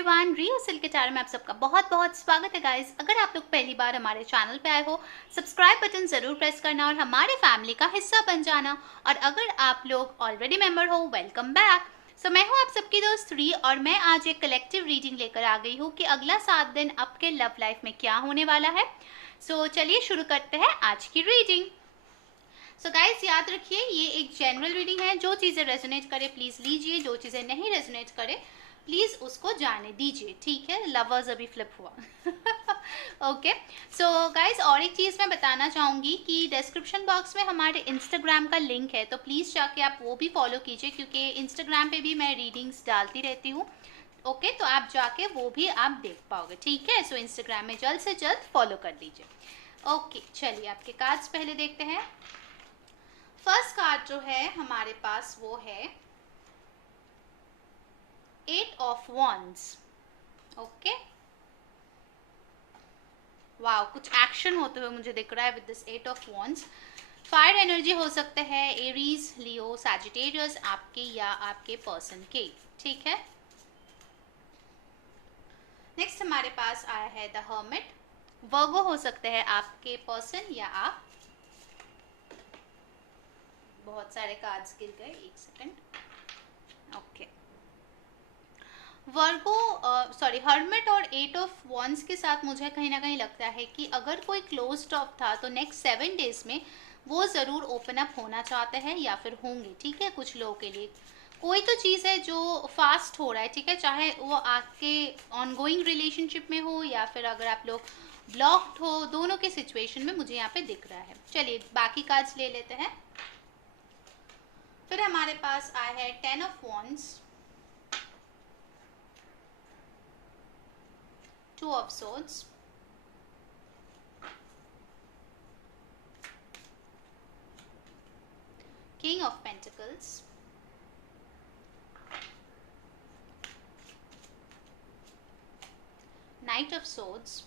Everyone, रियो silk चार में आप सबका बहुत बहुत स्वागत है गाइस। अगर आप लोग पहली बार हमारे चैनल पे आए हो, सब्सक्राइब बटन जरूर प्रेस करना और हमारे फैमिली का हिस्सा बन जाना। और अगर आप लोग ऑलरेडी मेंबर हो, वेलकम बैक। सो मैं हूँ आप सबकी दोस्त री और मैं आज एक कलेक्टिव रीडिंग लेकर आ गई हूँ कि अगला 7 दिन आपके लव लाइफ में क्या होने वाला है। सो चलिए शुरू करते हैं आज की रीडिंग। सो गाइस, याद रखिए ये एक जनरल रीडिंग है। जो चीज़ें रेजोनेट करे प्लीज़ लीजिए, जो चीज़ें नहीं रेजोनेट करे प्लीज उसको जाने दीजिए, ठीक है। लवर्स अभी फ्लिप हुआ। ओके, सो गाइस, और एक चीज़ मैं बताना चाहूँगी कि डिस्क्रिप्शन बॉक्स में हमारे इंस्टाग्राम का लिंक है, तो प्लीज़ जाके आप वो भी फॉलो कीजिए क्योंकि इंस्टाग्राम पे भी मैं रीडिंग्स डालती रहती हूँ। ओके, तो आप जाके वो भी आप देख पाओगे, ठीक है। सो इंस्टाग्राम में जल्द से जल्द फॉलो कर लीजिए। ओके, चलिए आपके कार्ड्स पहले देखते हैं। फर्स्ट कार्ड जो है हमारे पास वो है 8 of Wands। ओके, वाओ, कुछ एक्शन होते हुए मुझे दिख रहा है with this 8 of Wands। Fire energy हो सकते हैं एरीज, लियो, सैजिटेरियस, आपके या आपके पर्सन के, ठीक है। नेक्स्ट हमारे पास आया है द हर्मिट। वर्गो हो सकते हैं आपके पर्सन या आप। बहुत सारे कार्ड्स गिर गए, एक सेकंड। ओके, वर्गो हर्मिट और 8 ऑफ वॉन्ड्स के साथ मुझे कहीं ना कहीं लगता है कि अगर कोई क्लोज्ड ऑफ था तो नेक्स्ट 7 डेज में वो ज़रूर ओपन अप होना चाहते हैं या फिर होंगे, ठीक है। कुछ लोगों के लिए कोई तो चीज़ है जो फास्ट हो रहा है, ठीक है, चाहे वो आपके ऑनगोइंग रिलेशनशिप में हो या फिर अगर आप लोग ब्लॉक्ड हो, दोनों के सिचुएशन में मुझे यहाँ पे दिख रहा है। चलिए बाकी कार्ड्स ले लेते हैं। फिर हमारे पास आया है 10 of wands, 2 of swords, King of Pentacles, Knight of Swords,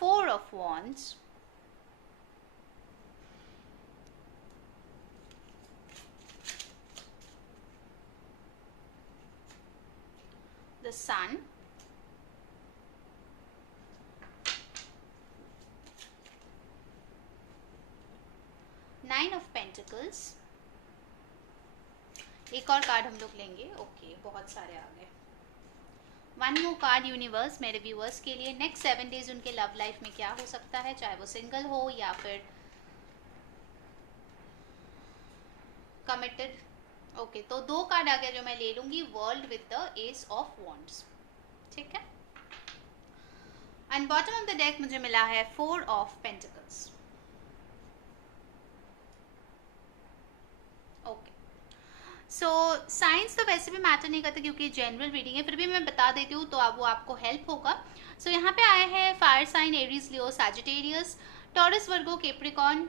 Four of Wands, the Sun, Nine of Pentacles। एक और कार्ड हम लोग लेंगे। ओके, बहुत सारे आ गए। वन मोर कार्ड यूनिवर्स मेरे व्यूअर्स के लिए। नेक्स्ट 7 डेज उनके लव लाइफ में क्या हो सकता है, चाहे वो सिंगल हो या फिर कमिटेड। ओके, तो 2 कार्ड आ गया जो मैं ले लूंगी, world with the S of Wands, ठीक है। And bottom of the deck मुझे मिला है 4 of pentacles. Okay, so science तो वैसे भी मैटर नहीं करता क्योंकि जनरल रीडिंग है, फिर भी मैं बता देती हूँ तो अब वो आपको हेल्प होगा। सो यहाँ पे आए हैं fire sign Aries, Leo, Sagittarius, Taurus, Virgo, Capricorn.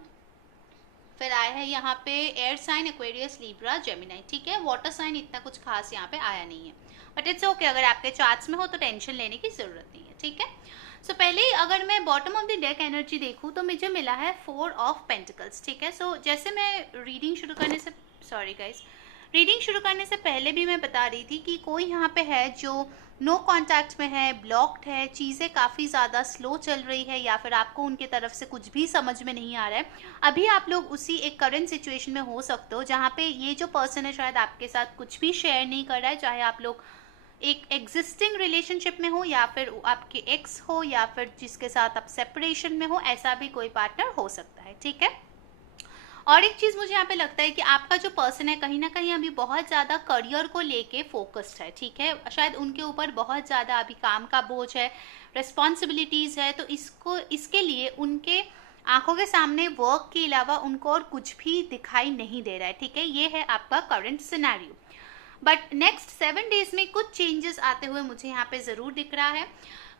फिर आया है यहाँ पे air sign Aquarius, Libra, Gemini, ठीक है। वाटर साइन इतना कुछ खास यहाँ पे आया नहीं है, बट इट्स ओके। अगर आपके चार्ट्स में हो तो टेंशन लेने की जरूरत नहीं है, ठीक है। सो पहले ही अगर मैं bottom of the deck energy देखूँ तो मुझे मिला है 4 ऑफ पेंटिकल्स, ठीक है। सो जैसे मैं रीडिंग शुरू करने से रीडिंग शुरू करने से पहले भी मैं बता रही थी कि कोई यहाँ पे है जो नो कांटेक्ट में है, ब्लॉक्ड है, चीज़ें काफ़ी ज़्यादा स्लो चल रही है या फिर आपको उनके तरफ से कुछ भी समझ में नहीं आ रहा है। अभी आप लोग उसी एक करंट सिचुएशन में हो सकते हो जहाँ पे ये जो पर्सन है शायद आपके साथ कुछ भी शेयर नहीं कर रहा है, चाहे आप लोग एक एग्जिस्टिंग रिलेशनशिप में हो या फिर आपके एक्स हो या फिर जिसके साथ आप सेपरेशन में हो, ऐसा भी कोई पार्टनर हो सकता है, ठीक है। और एक चीज़ मुझे यहाँ पे लगता है कि आपका जो पर्सन है कहीं ना कहीं अभी बहुत ज़्यादा करियर को लेके फोकस्ड है, ठीक है। शायद उनके ऊपर बहुत ज़्यादा अभी काम का बोझ है, रिस्पॉन्सिबिलिटीज़ है, तो इसके लिए उनके आंखों के सामने वर्क के अलावा उनको और कुछ भी दिखाई नहीं दे रहा है, ठीक है। ये है आपका current scenario. But next 7 days में कुछ चेंजेस आते हुए मुझे यहाँ पे ज़रूर दिख रहा है।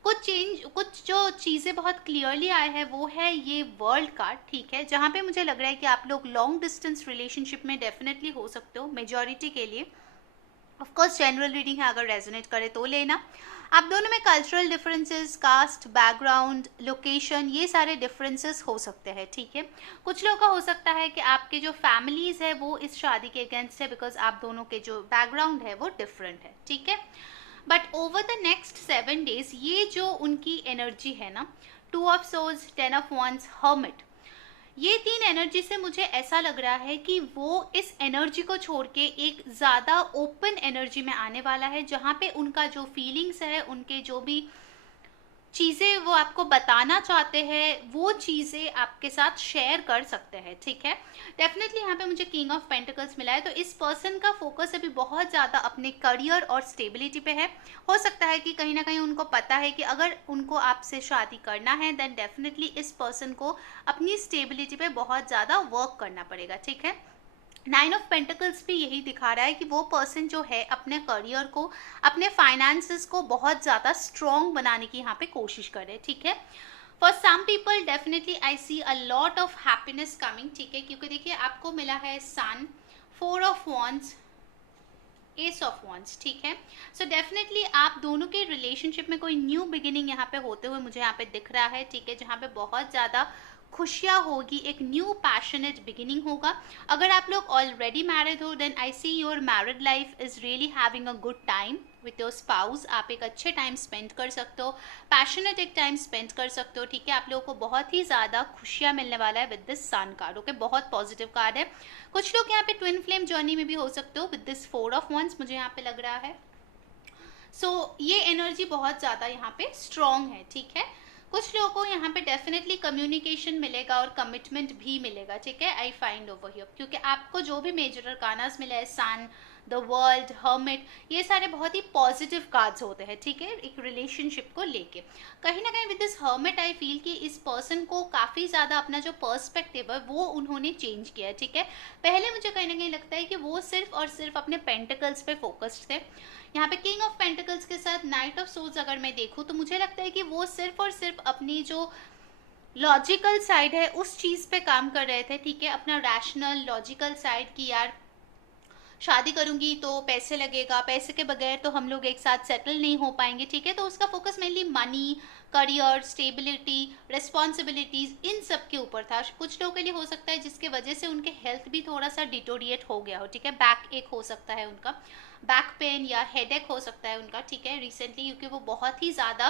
कुछ जो चीज़ें बहुत क्लियरली आए हैं वो है ये वर्ल्ड कार्ड, ठीक है, जहाँ पे मुझे लग रहा है कि आप लोग लॉन्ग डिस्टेंस रिलेशनशिप में डेफिनेटली हो सकते हो मेजॉरिटी के लिए। ऑफ कोर्स जनरल रीडिंग है, अगर रेजोनेट करे तो लेना। आप दोनों में cultural differences, caste, background, location, ये सारे डिफरेंसेस हो सकते हैं, ठीक है। कुछ लोगों का हो सकता है कि आपके जो फैमिलीज है वो इस शादी के अगेंस्ट है, बिकॉज आप दोनों के जो बैकग्राउंड है वो डिफरेंट है, ठीक है। But over the next 7 days ये जो उनकी एनर्जी है ना, 2 of Swords, 10 of Wands, hermit, ये 3 एनर्जी से मुझे ऐसा लग रहा है कि वो इस एनर्जी को छोड़ के एक ज़्यादा ओपन एनर्जी में आने वाला है, जहाँ पे उनका जो फीलिंग्स है, उनके जो भी चीज़ें वो आपको बताना चाहते हैं, वो चीज़ें आपके साथ शेयर कर सकते हैं, ठीक है। डेफिनेटली यहाँ पे मुझे किंग ऑफ पेंटिकल्स मिला है, तो इस पर्सन का फोकस अभी बहुत ज़्यादा अपने करियर और स्टेबिलिटी पे है। हो सकता है कि कहीं ना कहीं उनको पता है कि अगर उनको आपसे शादी करना है देन डेफिनेटली इस पर्सन को अपनी स्टेबिलिटी पे बहुत ज़्यादा वर्क करना पड़ेगा, ठीक है। 9 of Pentacles भी यही दिखा रहा है कि वो पर्सन जो है अपने करियर को, अपने फाइनेंसेस को बहुत ज़्यादा स्ट्रॉन्ग बनाने की यहाँ पे कोशिश कर रहे हैं, ठीक है। For some people definitely I see a lot of happiness coming, ठीक है, क्योंकि देखिए आपको मिला है sun, 4 of Wands, Ace of Wands, ठीक है। सो डेफिनेटली आप दोनों के रिलेशनशिप में कोई न्यू बिगिनिंग यहाँ पे होते हुए मुझे यहाँ पे दिख रहा है, ठीक है, जहाँ पे बहुत ज़्यादा खुशियाँ होगी, एक न्यू पैशनेट बिगिनिंग होगा। अगर आप लोग ऑलरेडी मैरिड हो then I see your married life is really having a good time with your spouse. आप एक अच्छे टाइम स्पेंड कर सकते हो, पैशनेट एक टाइम स्पेंड कर सकते हो, ठीक है। आप लोगों को बहुत ही ज़्यादा खुशियाँ मिलने वाला है with this sun card, okay, बहुत पॉजिटिव कार्ड है। कुछ लोग यहाँ पे ट्विन फ्लेम जर्नी में भी हो सकते हो विद दिस 4 of Wands, मुझे यहाँ पे लग रहा है। सो ये एनर्जी बहुत ज़्यादा यहाँ पे स्ट्रॉन्ग है, ठीक है। कुछ लोगों को यहाँ पे डेफिनेटली कम्युनिकेशन मिलेगा और कमिटमेंट भी मिलेगा, ठीक है, आई फाइंड ओवर हियर, क्योंकि आपको जो भी मेजर अरकानास मिला है, सन, द वर्ल्ड, हर्मिट, ये सारे बहुत ही पॉजिटिव कार्ड्स होते हैं, ठीक है, एक रिलेशनशिप को लेके। कहीं ना कहीं with this hermit I feel कि इस पर्सन को काफ़ी ज़्यादा अपना जो पर्सपेक्टिव है वो उन्होंने चेंज किया है, ठीक है। पहले मुझे कहीं ना कहीं लगता है कि वो सिर्फ और सिर्फ अपने पेंटिकल्स पे फोकस्ड थे। यहाँ पे किंग ऑफ पेंटिकल्स के साथ नाइट ऑफ सोर्ड्स अगर मैं देखूँ तो मुझे लगता है कि वो सिर्फ और सिर्फ अपनी जो लॉजिकल साइड है उस चीज़ पे काम कर रहे थे, ठीक है, अपना रैशनल लॉजिकल साइड की यार शादी करूंगी तो पैसे लगेगा, पैसे के बगैर तो हम लोग एक साथ सेटल नहीं हो पाएंगे, ठीक है। तो उसका focus mainly money, career, stability, responsibilities, इन सब के ऊपर था। कुछ लोगों के लिए हो सकता है जिसके वजह से उनके हेल्थ भी थोड़ा सा डिटोरिएट हो गया हो, ठीक है, बैक एक हो सकता है उनका, बैक पेन या हेडेक हो सकता है उनका, ठीक है, रिसेंटली, क्योंकि वो बहुत ही ज़्यादा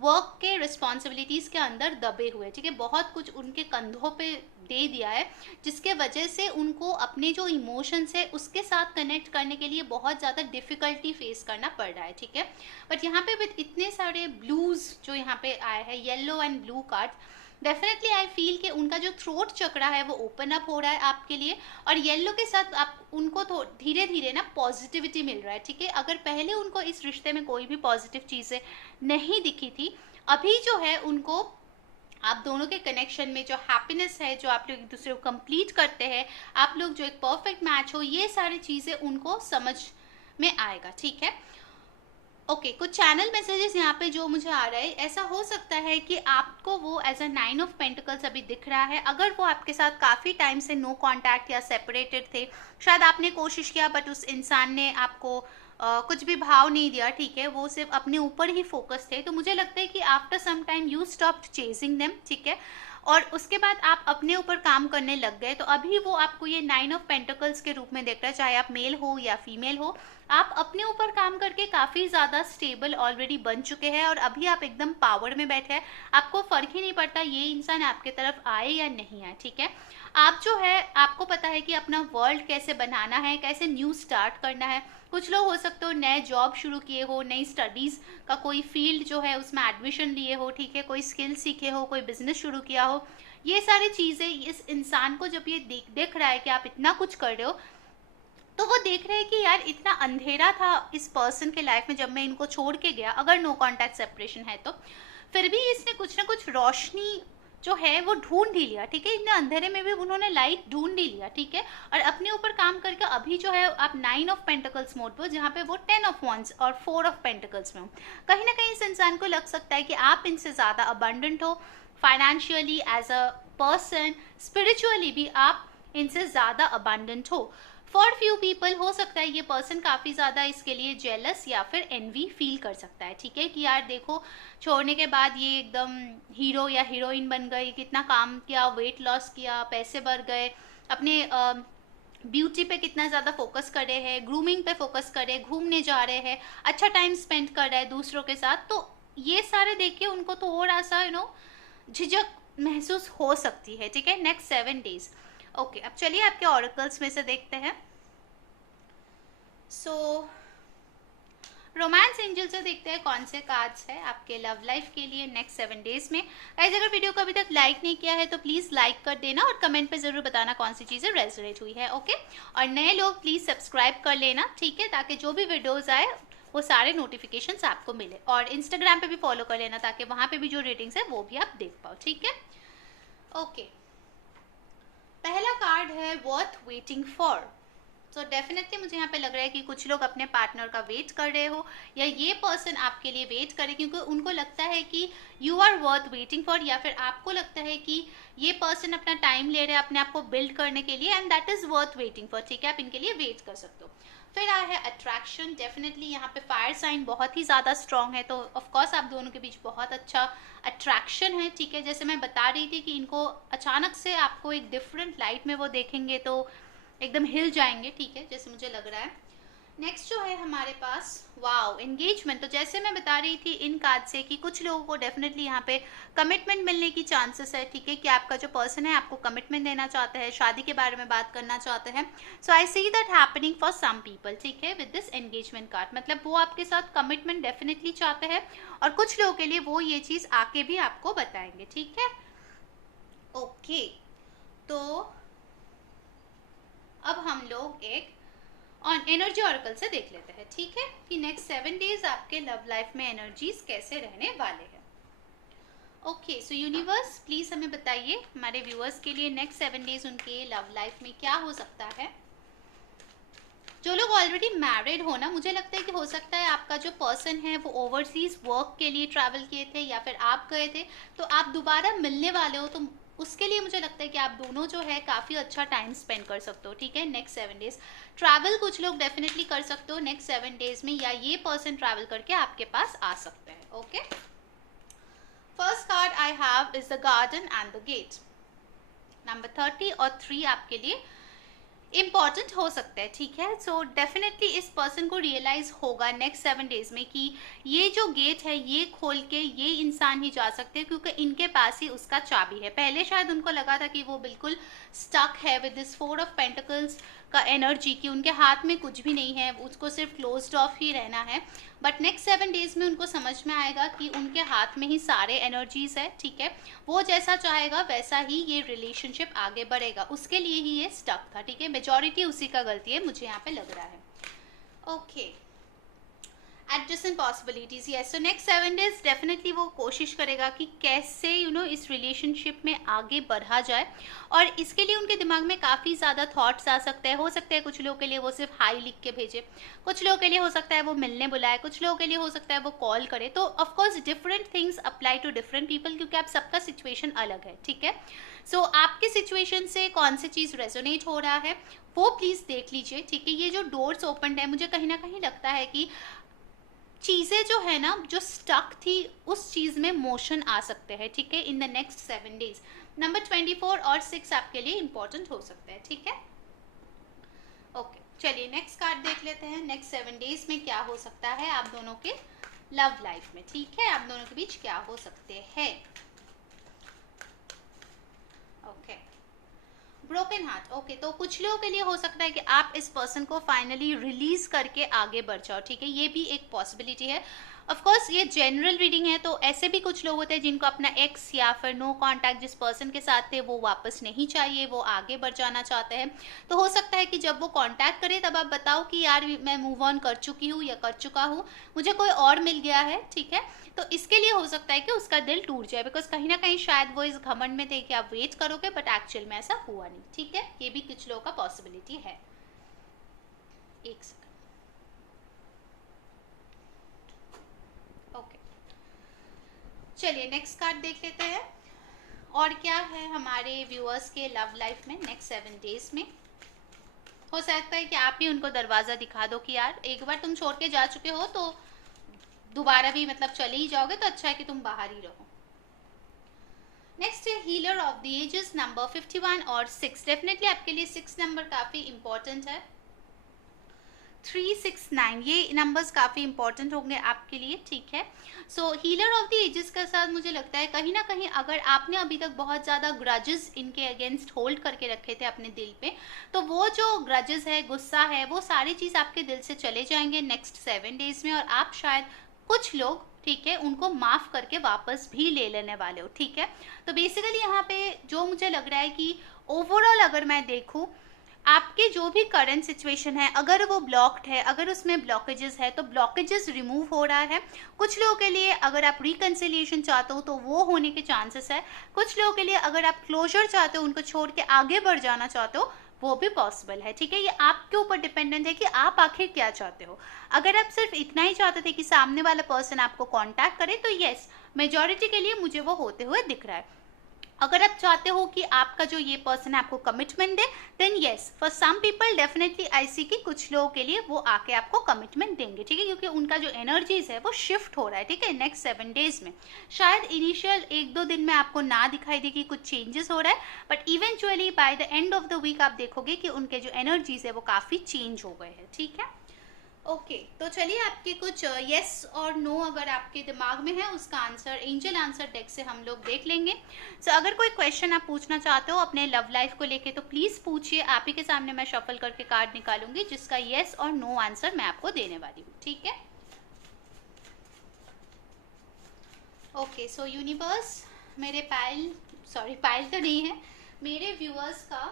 वर्क के रिस्पॉन्सिबिलिटीज़ के अंदर दबे हुए, ठीक है, बहुत कुछ उनके कंधों पे दे दिया है, जिसके वजह से उनको अपने जो इमोशंस है उसके साथ कनेक्ट करने के लिए बहुत ज़्यादा डिफ़िकल्टी फेस करना पड़ रहा है, ठीक है। बट यहाँ पे विद इतने सारे ब्लूज़ जो यहाँ पे आए हैं, yellow and blue card, definitely I feel कि उनका जो थ्रोट चक्रा है वो ओपन अप हो रहा है आपके लिए, और येलो के साथ आप उनको तो धीरे धीरे ना पॉजिटिविटी मिल रहा है, ठीक है। अगर पहले उनको इस रिश्ते में कोई भी पॉजिटिव चीज़ें नहीं दिखी थी, अभी जो है उनको आप दोनों के कनेक्शन में जो हैप्पीनेस है, जो आप लोग एक दूसरे को कंप्लीट करते हैं, आप लोग जो एक परफेक्ट मैच हो, ये सारी चीज़ें उनको समझ में आएगा, ठीक है। ओके, कुछ चैनल मैसेजेस यहाँ पे जो मुझे आ रहा है, ऐसा हो सकता है कि आपको वो एज अ 9 of Pentacles अभी दिख रहा है। अगर वो आपके साथ काफ़ी टाइम से नो कांटेक्ट या सेपरेटेड थे, शायद आपने कोशिश किया बट उस इंसान ने आपको कुछ भी भाव नहीं दिया, ठीक है, वो सिर्फ अपने ऊपर ही फोकस थे, तो मुझे लगता है कि after some time you stopped chasing them, ठीक है, और उसके बाद आप अपने ऊपर काम करने लग गए। तो अभी वो आपको ये 9 of Pentacles के रूप में देख रहा है, चाहे आप मेल हो या फीमेल हो, आप अपने ऊपर काम करके काफ़ी ज़्यादा स्टेबल ऑलरेडी बन चुके हैं, और अभी आप एकदम पावर में बैठे हैं। आपको फ़र्क ही नहीं पड़ता ये इंसान आपके तरफ आए या नहीं आए, ठीक है। आप जो है, आपको पता है कि अपना वर्ल्ड कैसे बनाना है, कैसे न्यू स्टार्ट करना है। कुछ लोग हो सकते हो नए जॉब शुरू किए हो, नई स्टडीज़ का कोई फील्ड जो है उसमें एडमिशन लिए हो, ठीक है, कोई स्किल सीखे हो, कोई बिजनेस शुरू किया हो। ये सारी चीज़ें इस इंसान को जब ये देख रहा है कि आप इतना कुछ कर रहे हो, तो वो देख रहे हैं कि यार इतना अंधेरा था इस पर्सन के लाइफ में जब मैं इनको छोड़ के गया, अगर नो कांटेक्ट सेपरेशन है तो फिर भी इसने कुछ ना कुछ रोशनी जो है वो ढूंढ ही लिया, ठीक है, इतने अंधेरे में भी उन्होंने लाइट ढूंढ ही लिया, ठीक है, और अपने ऊपर काम करके अभी जो है आप 9 of Pentacles मोड पर, जहाँ पे वो 10 of Wands और 4 of Pentacles में हो। कहीं ना कहीं इस इंसान को लग सकता है कि आप इनसे ज़्यादा अबंडेंट हो, financially, as a person, spiritually भी आप इनसे ज़्यादा अबांडेंट हो। फॉर फ्यू पीपल हो सकता है ये पर्सन काफ़ी ज़्यादा इसके लिए जेलस या फिर एनवी फील कर सकता है, ठीक है, कि यार देखो छोड़ने के बाद ये एकदम हीरो या हीरोइन बन गई, कितना काम किया, वेट लॉस किया, पैसे बढ़ गए, अपने ब्यूटी पे कितना ज़्यादा फोकस कर रहे हैं, ग्रूमिंग पे फोकस कर रहे हैं, घूमने जा रहे हैं, अच्छा टाइम स्पेंड कर रहे हैं दूसरों के साथ, तो ये सारे देख के उनको थोड़ा सा झिझक महसूस हो सकती है, ठीक है, नेक्स्ट 7 डेज। ओके, अब चलिए आपके ऑरेकल्स में से देखते हैं। सो रोमांस एंजल से देखते हैं कौन से कार्ड्स है आपके लव लाइफ के लिए नेक्स्ट 7 डेज में। गाइस अगर वीडियो को अभी तक लाइक नहीं किया है तो प्लीज लाइक कर देना और कमेंट पे जरूर बताना कौन सी चीजें रेजोनेट हुई है, ओके। और नए लोग प्लीज सब्सक्राइब कर लेना, ठीक है, ताकि जो भी वीडियोज आए वो सारे नोटिफिकेशंस आपको मिले। और इंस्टाग्राम पे भी फॉलो कर लेना ताकि वहां पे भी जो रेटिंग्स है वो भी आप देख पाओ, ठीक है। ओके, पहला कार्ड है वर्थ वेटिंग फॉर। तो डेफिनेटली मुझे यहाँ पे लग रहा है कि कुछ लोग अपने पार्टनर का वेट कर रहे हो या ये पर्सन आपके लिए वेट करे क्योंकि उनको लगता है कि you are worth waiting for, या फिर आपको लगता है कि ये पर्सन अपना टाइम ले रहे हैं अपने आप को बिल्ड करने के लिए and that is worth waiting for, ठीक है, आप इनके लिए वेट कर सकते हो। फिर आया है अट्रैक्शन। डेफिनेटली यहाँ पे फायर साइन बहुत ही ज़्यादा स्ट्रॉन्ग है, तो ऑफकोर्स आप दोनों के बीच बहुत अच्छा अट्रैक्शन है, ठीक है। जैसे मैं बता रही थी कि इनको अचानक से आपको एक डिफरेंट लाइट में वो देखेंगे तो एकदम हिल जाएंगे, ठीक है, जैसे मुझे लग रहा है। नेक्स्ट जो है हमारे पास वाओ एंगेजमेंट। तो जैसे मैं बता रही थी इन कार्ड से कि कुछ लोगों को डेफिनेटली यहाँ पे कमिटमेंट मिलने की चांसेस है, ठीक है, कि आपका जो पर्सन है आपको कमिटमेंट देना चाहता है, शादी के बारे में बात करना चाहते हैं। So I see that happening for some people, ठीक है, विद दिस एंगेजमेंट कार्ड। मतलब वो आपके साथ कमिटमेंट डेफिनेटली चाहते हैं और कुछ लोगों के लिए वो ये चीज़ आके भी आपको बताएंगे, ठीक है। ओके, तो अब हम लोग एक ऑन एनर्जी ऑरेकल से देख लेते हैं, ठीक है, कि नेक्स्ट 7 डेज आपके लव लाइफ में एनर्जीज कैसे रहने वाले हैं। ओके, सो यूनिवर्स प्लीज हमें बताइए हमारे व्यूअर्स के लिए नेक्स्ट 7 डेज उनके लव लाइफ में क्या हो सकता है। जो लोग ऑलरेडी मैरिड हो ना, मुझे लगता है कि हो सकता है आपका जो पर्सन है वो ओवरसीज वर्क के लिए ट्रैवल किए थे या फिर आप गए थे, तो आप दोबारा मिलने वाले हो, तो उसके लिए मुझे लगता है कि आप दोनों जो है काफ़ी अच्छा टाइम स्पेंड कर सकते हो, ठीक है, नेक्स्ट 7 डेज। ट्रैवल कुछ लोग डेफिनेटली कर सकते हो नेक्स्ट 7 डेज में, या ये पर्सन ट्रैवल करके आपके पास आ सकते हैं, okay. First card I have is the garden and the gate. Number 30 और 3 आपके लिए इम्पॉर्टेंट हो सकता है, ठीक है। सो डेफिनेटली इस पर्सन को रियलाइज होगा नेक्स्ट 7 डेज में कि ये जो गेट है ये खोल के ये इंसान ही जा सकते हैं क्योंकि इनके पास ही उसका चाबी है। पहले शायद उनको लगा था कि वो बिल्कुल स्टक है विद दिस 4 ऑफ पेंटिकल्स का एनर्जी, कि उनके हाथ में कुछ भी नहीं है, उसको सिर्फ क्लोज्ड ऑफ ही रहना है। बट नेक्स्ट 7 डेज में उनको समझ में आएगा कि उनके हाथ में ही सारे एनर्जीज है, ठीक है, वो जैसा चाहेगा वैसा ही ये रिलेशनशिप आगे बढ़ेगा, उसके लिए ही ये स्टक था, ठीक है, मेजॉरिटी उसी का गलती है मुझे यहाँ पे लग रहा है, okay. Adjacent possibilities, yes. So next 7 days definitely वो कोशिश करेगा कि कैसे इस रिलेशनशिप में आगे बढ़ा जाए, और इसके लिए उनके दिमाग में काफ़ी ज़्यादा थॉट्स आ सकते हैं। हो सकता है कुछ लोगों के लिए वो सिर्फ हाई लिख के भेजे, कुछ लोगों के लिए हो सकता है वो मिलने बुलाए, कुछ लोगों के लिए हो सकता है वो कॉल करे। तो of course different things apply to different people क्योंकि आप सबका सिचुएशन अलग है, ठीक है। सो आपके सिचुएशन से कौन सी चीज़ रेजोनेट हो रहा है वो प्लीज़ देख लीजिए, ठीक है। ये जो डोर्स ओपन है मुझे कहीं ना कहीं लगता है कि चीज़ें जो है ना जो स्टक थी उस चीज़ में मोशन आ सकते हैं, ठीक है, in the next 7 days. Number 24 और 6 आपके लिए इंपॉर्टेंट हो सकते हैं, ठीक है, ओके। चलिए नेक्स्ट कार्ड देख लेते हैं नेक्स्ट 7 डेज में क्या हो सकता है आप दोनों के लव लाइफ में, ठीक है, आप दोनों के बीच क्या हो सकते हैं, ओके। Broken heart, okay. तो कुछ लोगों के लिए हो सकता है कि आप इस पर्सन को फाइनली रिलीज करके आगे बढ़ जाओ, ठीक है, ये भी एक पॉसिबिलिटी है। ऑफ कोर्स ये जनरल रीडिंग है, तो ऐसे भी कुछ लोग होते हैं जिनको अपना एक्स या फिर नो कांटेक्ट जिस पर्सन के साथ थे वो वापस नहीं चाहिए, वो आगे बढ़ जाना चाहते हैं। तो हो सकता है कि जब वो कांटेक्ट करे तब आप बताओ कि यार मैं मूव ऑन कर चुकी हूँ या कर चुका हूँ, मुझे कोई और मिल गया है, ठीक है। तो इसके लिए हो सकता है कि उसका दिल टूट जाए, बिकॉज कहीं ना कहीं शायद वो इस घमंड में थे कि आप वेट करोगे, बट एक्चुअल में ऐसा हुआ नहीं, ठीक है, ये भी कुछ लोगों का पॉसिबिलिटी है। एक सेकंड, ओके। चलिए नेक्स्ट कार्ड देख लेते हैं। और क्या है हमारे व्यूअर्स के लव लाइफ में नेक्स्ट 7 डेज में? हो सकता है कि आप ही उनको दरवाजा दिखा दो कि यार एक बार तुम छोड़ के जा चुके हो तो दोबारा भी मतलब चले ही जाओगे, तो अच्छा है कि तुम बाहर ही रहो। नेक्स्ट है healer of the ages number 51 और 6। डेफिनेटली आपके लिए 6 नंबर काफी इंपॉर्टेंट है। 369 ये नंबर्स काफ़ी इंपॉर्टेंट होंगे आपके लिए, ठीक है। सो हीलर ऑफ द एजेस के साथ मुझे लगता है कहीं ना कहीं अगर आपने अभी तक बहुत ज़्यादा ग्रजेस इनके अगेंस्ट होल्ड करके रखे थे अपने दिल पे, तो वो जो ग्रजेस है, गुस्सा है, वो सारी चीज़ आपके दिल से चले जाएंगे नेक्स्ट 7 डेज में, और आप शायद कुछ लोग, ठीक है, उनको माफ़ करके वापस भी ले लेने वाले हो, ठीक है। तो बेसिकली यहाँ पे जो मुझे लग रहा है कि ओवरऑल अगर मैं देखूँ, आपके जो भी करंट सिचुएशन है, अगर वो ब्लॉक्ड है, अगर उसमें ब्लॉकेजेस है, तो ब्लॉकेजेस रिमूव हो रहा है। कुछ लोगों के लिए अगर आप रिकंसिलिएशन चाहते हो तो वो होने के चांसेस है। कुछ लोगों के लिए अगर आप क्लोजर चाहते हो, उनको छोड़ के आगे बढ़ जाना चाहते हो, वो भी पॉसिबल है, ठीक है। ये आपके ऊपर डिपेंडेंट है कि आप आखिर क्या चाहते हो। अगर आप सिर्फ इतना ही चाहते थे कि सामने वाला पर्सन आपको कांटेक्ट करे, तो यस, मेजॉरिटी के लिए मुझे वो होते हुए दिख रहा है। अगर आप चाहते हो कि आपका जो ये पर्सन है आपको कमिटमेंट दे, then yes, for some people definitely I see कि कुछ लोगों के लिए वो आके आपको कमिटमेंट देंगे, ठीक है, क्योंकि उनका जो एनर्जीज है वो शिफ्ट हो रहा है, ठीक है, नेक्स्ट 7 डेज में। शायद इनिशियल 1-2 दिन में आपको ना दिखाई दे कि कुछ चेंजेस हो रहा है, but eventually by the end of the week आप देखोगे कि उनके जो एनर्जीज है वो काफ़ी चेंज हो गए हैं, ठीक है। ओके, तो चलिए आपके कुछ यस और नो अगर आपके दिमाग में है, उसका आंसर एंजल आंसर डेक से हम लोग देख लेंगे। सो अगर कोई क्वेश्चन आप पूछना चाहते हो अपने लव लाइफ को लेके, तो प्लीज़ पूछिए। आप ही के सामने मैं शफल करके कार्ड निकालूंगी जिसका यस और नो आंसर मैं आपको देने वाली हूँ, ठीक है। ओके, सो यूनिवर्स, मेरे पायल तो नहीं है, मेरे व्यूअर्स का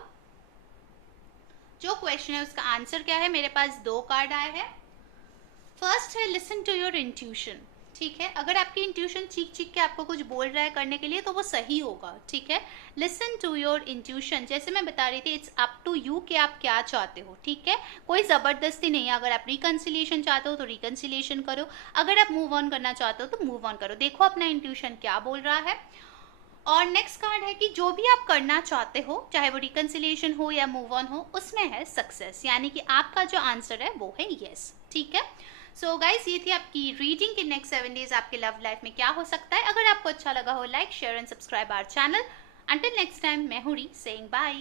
जो क्वेश्चन है उसका आंसर क्या है। मेरे पास 2 कार्ड आए हैं। फर्स्ट है लिसन टू योर इंट्यूशन, ठीक है। अगर आपकी इंट्यूशन चीख चीख के आपको कुछ बोल रहा है करने के लिए, तो वो सही होगा, ठीक है। लिसन टू योर इंट्यूशन, जैसे मैं बता रही थी, इट्स अप टू यू कि आप क्या चाहते हो, ठीक है। कोई ज़बरदस्ती नहीं है। अगर आप रिकन्सिलिएशन चाहते हो तो रिकन्सिलिएशन करो, अगर आप मूव ऑन करना चाहते हो तो मूव ऑन करो। देखो अपना इंट्यूशन क्या बोल रहा है। और नेक्स्ट कार्ड है कि जो भी आप करना चाहते हो, चाहे वो रिकन्सिलिएशन हो या मूव ऑन हो, उसमें है सक्सेस, यानी कि आपका जो आंसर है वो है यस, ठीक है। सो गाइस, ये थी आपकी रीडिंग कि नेक्स्ट 7 डेज आपके लव लाइफ में क्या हो सकता है। अगर आपको अच्छा लगा हो, like, share and subscribe our channel. Until next time, मैं हूँ री सेइंग बाय।